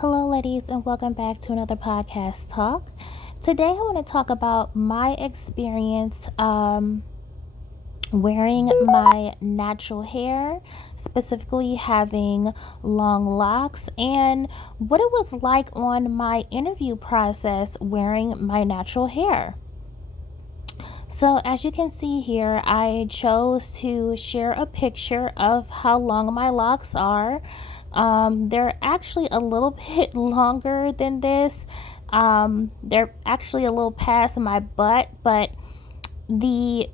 Hello, ladies, and welcome back to another podcast talk. Today, I want to talk about my experience wearing my natural hair, specifically having long locks, and what it was like on my interview process wearing my natural hair. So, as you can see here, I chose to share a picture of how long my locks are. They're actually a little bit longer than this. They're actually a little past my butt, but the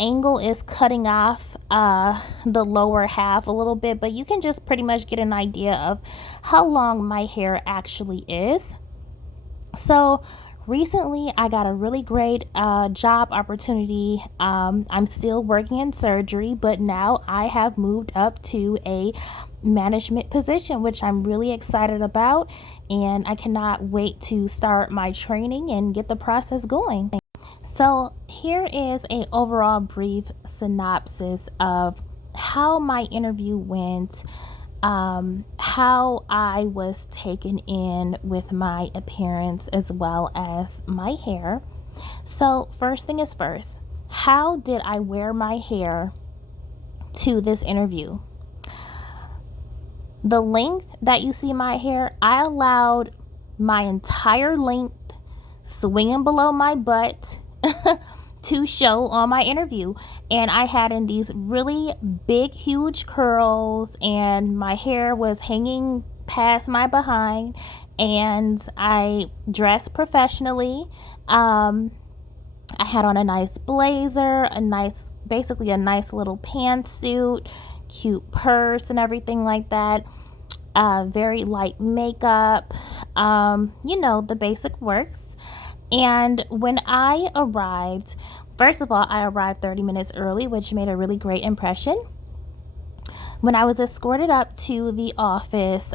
angle is cutting off the lower half a little bit, but you can just pretty much get an idea of how long my hair actually is. So recently, I got a really great job opportunity. I'm still working in surgery, but now I have moved up to a management position, which I'm really excited about. And I cannot wait to start my training and get the process going. So here is a overall brief synopsis of how my interview went, how I was taken in with my appearance as well as my hair. So first thing is first, how did I wear my hair to this interview? The length that you see my hair, I allowed my entire length swinging below my butt to show on my interview, and I had in these really big huge curls, and my hair was hanging past my behind, and I dressed professionally. I had on a nice blazer, basically a nice little pantsuit, cute purse and everything like that. Very light makeup, the basic works. And when I arrived, first of all, I arrived 30 minutes early, which made a really great impression. When I was escorted up to the office,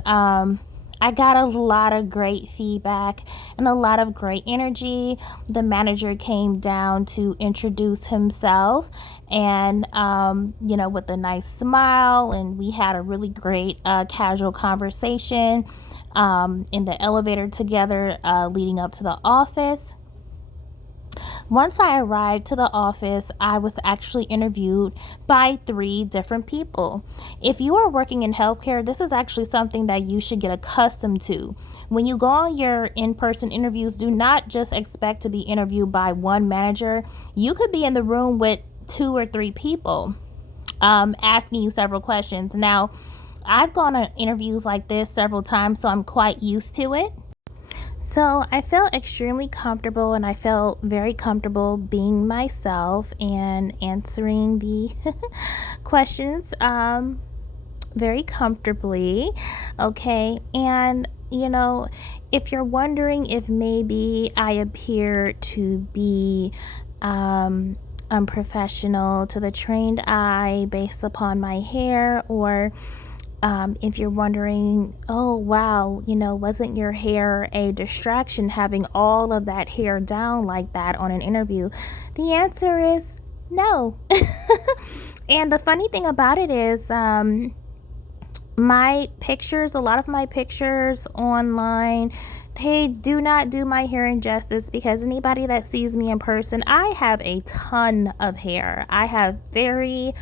I got a lot of great feedback and a lot of great energy. The manager came down to introduce himself and, with a nice smile, and we had a really great casual conversation in the elevator together leading up to the office. Once I arrived to the office, I was actually interviewed by 3 different people. If you are working in healthcare, this is actually something that you should get accustomed to. When you go on your in-person interviews, do not just expect to be interviewed by one manager. You could be in the room with 2 or 3 people asking you several questions. Now, I've gone on interviews like this several times, so I'm quite used to it. So I felt extremely comfortable, and I felt very comfortable being myself and answering the questions very comfortably. Okay. And, if you're wondering if maybe I appear to be unprofessional to the trained eye based upon my hair, or if you're wondering, oh, wow, wasn't your hair a distraction having all of that hair down like that on an interview? The answer is no. And the funny thing about it is, my pictures, a lot of my pictures online, they do not do my hair injustice, because anybody that sees me in person, I have a ton of hair. I have very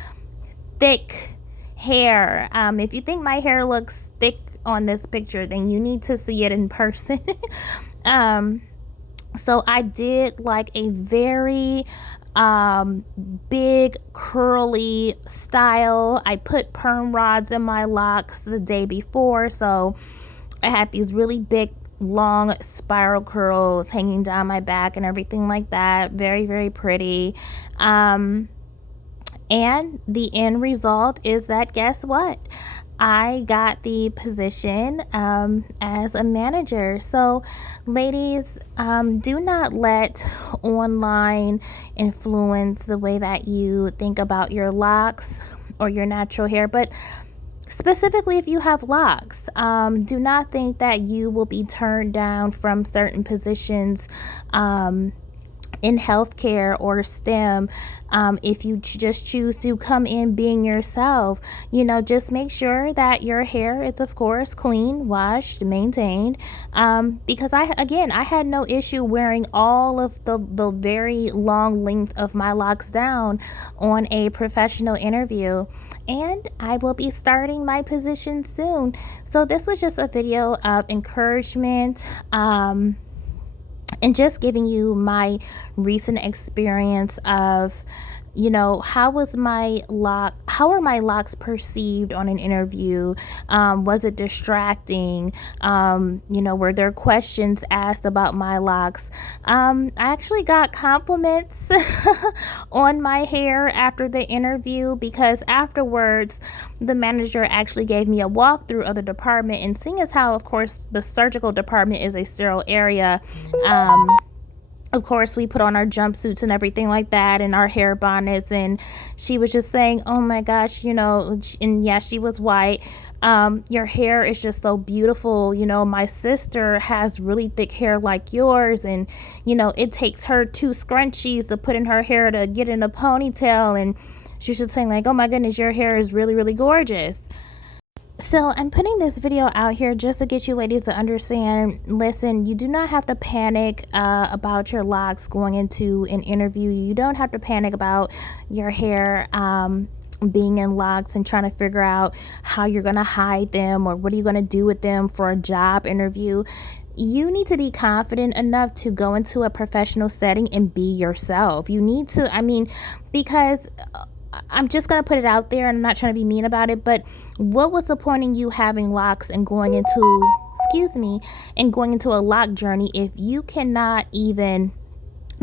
thick hair. If you think my hair looks thick on this picture, then you need to see it in person. So I did like a very big curly style. I put perm rods in my locks the day before, so I had these really big long spiral curls hanging down my back and everything like that. Very, very pretty. And the end result is that, guess what? I got the position as a manager. So, ladies, do not let online influence the way that you think about your locks or your natural hair. But specifically, if you have locks, do not think that you will be turned down from certain positions in healthcare or STEM, if you just choose to come in being yourself, just make sure that your hair is, of course, clean, washed, maintained. Because I had no issue wearing all of the very long length of my locks down on a professional interview. And I will be starting my position soon. So this was just a video of encouragement. And just giving you my recent experience of, how are my locks perceived on an interview? Was it distracting? Were there questions asked about my locks? I actually got compliments on my hair after the interview, because afterwards the manager actually gave me a walkthrough of the department, and seeing as how, of course, the surgical department is a sterile area, of course, we put on our jumpsuits and everything like that, and our hair bonnets, and she was just saying, oh my gosh, and yeah, she was white. Your hair is just so beautiful. My sister has really thick hair like yours, and it takes her 2 scrunchies to put in her hair to get in a ponytail. And she was just saying, like, oh my goodness, your hair is really, really gorgeous. So I'm putting this video out here just to get you ladies to understand, listen, you do not have to panic about your locks going into an interview. You don't have to panic about your hair being in locks and trying to figure out how you're going to hide them or what are you going to do with them for a job interview. You need to be confident enough to go into a professional setting and be yourself. You need to, because I'm just going to put it out there, and I'm not trying to be mean about it, but what was the point in you having locks and going into a lock journey if you cannot even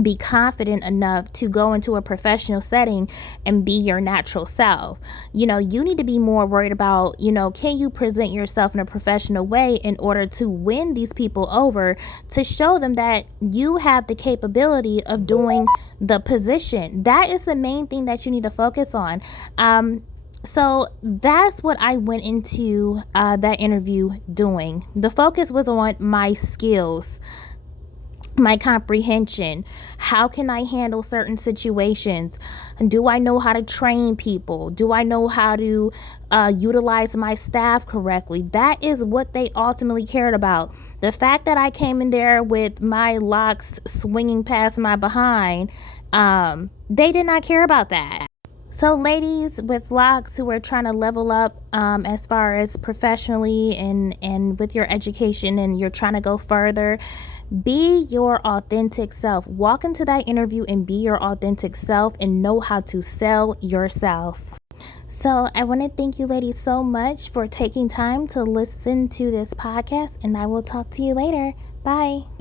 be confident enough to go into a professional setting and be your natural self? You need to be more worried about, can you present yourself in a professional way in order to win these people over, to show them that you have the capability of doing the position. That is the main thing that you need to focus on. So that's what I went into that interview doing. The focus was on my skills, my comprehension. How can I handle certain situations? Do I know how to train people? Do I know how to utilize my staff correctly? That is what they ultimately cared about. The fact that I came in there with my locks swinging past my behind, they did not care about that. So ladies with locks who are trying to level up as far as professionally and with your education, and you're trying to go further, be your authentic self. Walk into that interview and be your authentic self and know how to sell yourself. So I want to thank you ladies so much for taking time to listen to this podcast, and I will talk to you later. Bye.